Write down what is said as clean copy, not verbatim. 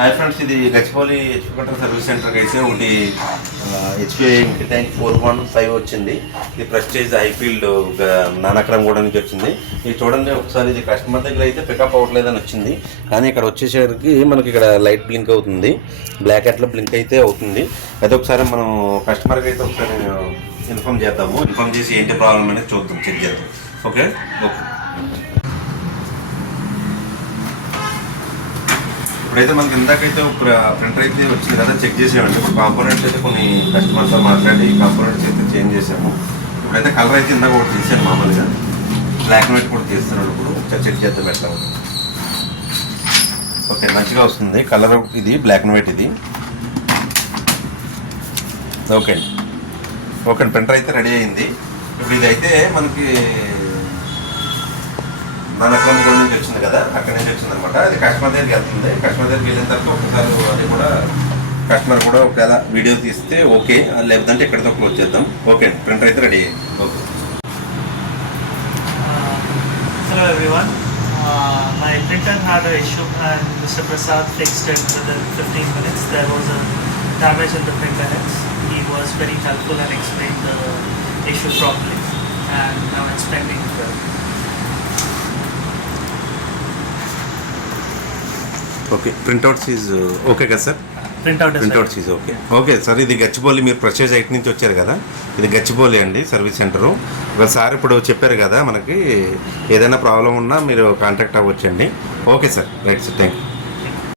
Hi friends, ఇది Gachibowli HP control service సెంటర్కి అయితే ఒకటి హెచ్పి ఇంటి ట్యాంక్ 415 వచ్చింది. ఇది ప్రెస్టేజ్ హైఫీల్డ్ నానక్రమ్ కూడా నుంచి వచ్చింది. ఇది చూడండి ఒకసారి, ఇది కస్టమర్ దగ్గర అయితే పికప్ అవ్వట్లేదని వచ్చింది, కానీ ఇక్కడ వచ్చేసరికి మనకి ఇక్కడ లైట్ బ్లింక్ అవుతుంది, బ్లాక్ అట్లా బ్లింక్ అయితే అవుతుంది. అయితే ఒకసారి మనం కస్టమర్కి అయితే ఒకసారి ఇన్ఫామ్ చేద్దాము. ఇన్ఫామ్ చేసి ఏంటి ప్రాబ్లం అనేది చూద్దాం, చెక్ చేద్దాం. Okay okay. ఇప్పుడైతే మనకి ఇందాకైతే ప్రింటర్ అయితే వచ్చింది కదా, చెక్ చేసామండి. ఇప్పుడు కాంపోనెంట్స్ అయితే కొన్ని కస్టమర్తో మాట్లాడి కాంపోనెంట్స్ అయితే చేంజ్ చేసాము. ఇప్పుడైతే కలర్ అయితే ఇందాక ఒకటి తీసాను, మామూలుగా బ్లాక్ అండ్ వైట్ కూడా తీస్తున్నాను. ఇప్పుడు ఒకసారి చెక్ చేద్దాం ఎట్లా ఉంది. ఓకే, మంచిగా వస్తుంది కలర్. ఇది బ్లాక్ అండ్ వైట్, ఇది ఓకే అండి. ఓకే అండి, ప్రింటర్ అయితే రెడీ అయింది. ఇప్పుడు ఇదైతే మనకి నానక్రమ్ కూడా నుంచి వచ్చింది కదా, అక్కడి నుంచి వచ్చింది అనమాట. అది కస్టమర్ దగ్గరికి వెళ్తుంది. కస్టమర్ దగ్గరికి వెళ్ళిన తర్వాత ఒకసారి అది కూడా కస్టమర్ కూడా ఒకవేళ వీడియో తీస్తే ఓకే, లేదంటే ఇక్కడితో క్లోజ్ చేద్దాం. ఓకే అండి, ప్రింటర్ అయితే రెడీ అయ్యింది. Okay. Hello everyone. My printer had an issue and Mr. Prasad fixed it within 15 minutes. There was a damage in the printer heads. He was very helpful and explained the issue properly, and now it's pending. Okay, printouts is okay కదా sir? Printouts is okay. Okay sir, ఇది గచ్చిబౌలి, మీరు prestige ఐట్ నుంచి వచ్చారు కదా, ఇది గచ్చిబౌలి అండి service centre. ఒకసారి ఇప్పుడు చెప్పారు కదా, మనకి ఏదైనా ప్రాబ్లం ఉన్నా మీరు కాంటాక్ట్ అవ్వచ్చండి. Okay sir, right sir, thank you.